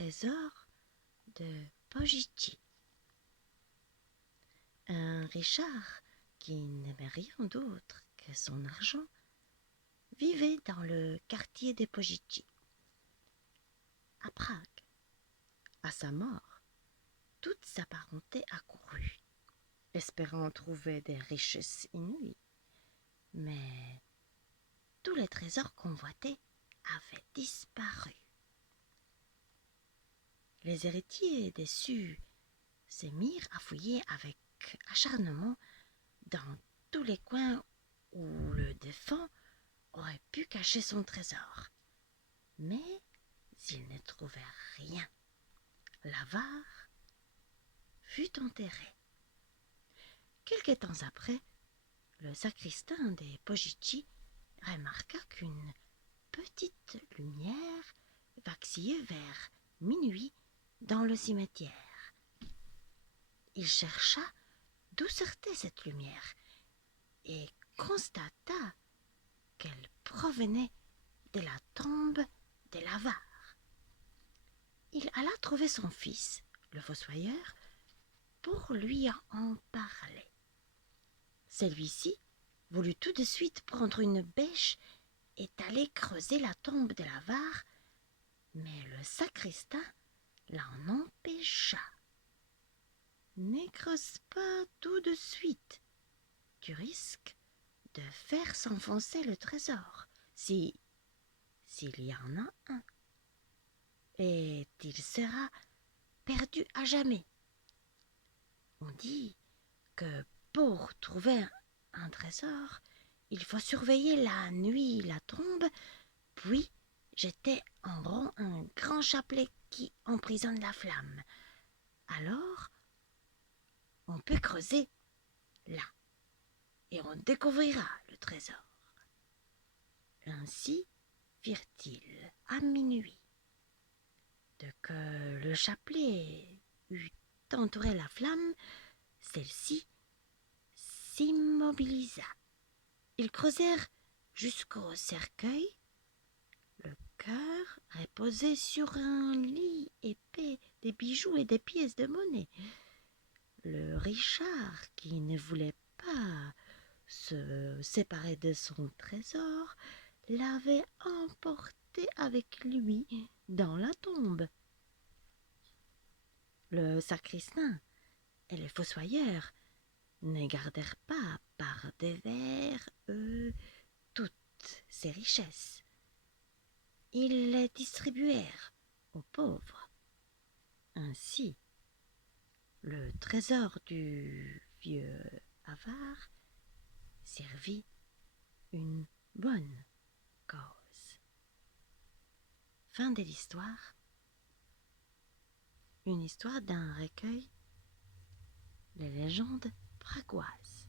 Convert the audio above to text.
trésor de Pojitchi. Un Richard qui n'aimait rien d'autre que son argent vivait dans le quartier des Pojitchi, à Prague. À sa mort, toute sa parenté accourut, espérant trouver des richesses inouïes. Mais tous les trésors convoités avaient disparu. Les héritiers déçus se mirent à fouiller avec acharnement dans tous les coins où le défunt aurait pu cacher son trésor. Mais ils ne trouvèrent rien. L'avare fut enterré. Quelque temps après, le sacristain des Pojitchi remarqua qu'une petite lumière vacillait vers minuit dans le cimetière. Il chercha d'où sortait cette lumière et constata qu'elle provenait de la tombe de l'avare. Il alla trouver son fils, le fossoyeur, pour lui en parler. Celui-ci voulut tout de suite prendre une bêche et aller creuser la tombe de l'avare, mais le sacristain l'en empêcha. « Ne creuse pas tout de suite, tu risques de faire s'enfoncer le trésor, s'il y en a un, et il sera perdu à jamais. On dit que pour trouver un trésor, il faut surveiller la nuit la tombe, puis jeter en rond un grand chapelet qui emprisonne la flamme. Alors, on peut creuser là, et on découvrira le trésor. » Ainsi firent-ils à minuit. Dès que le chapelet eut entouré la flamme, celle-ci s'immobilisa. Ils creusèrent jusqu'au cercueil. Le cœur reposait sur un lit épais des bijoux et des pièces de monnaie. Le Richard, qui ne voulait pas se séparer de son trésor, l'avait emporté avec lui dans la tombe. Le sacristain et les fossoyeurs ne gardèrent pas par devers toutes ces richesses. Ils les distribuèrent aux pauvres. Ainsi, le trésor du vieux avare servit une bonne cause. Fin de l'histoire. Une histoire d'un recueil, les légendes pragoises.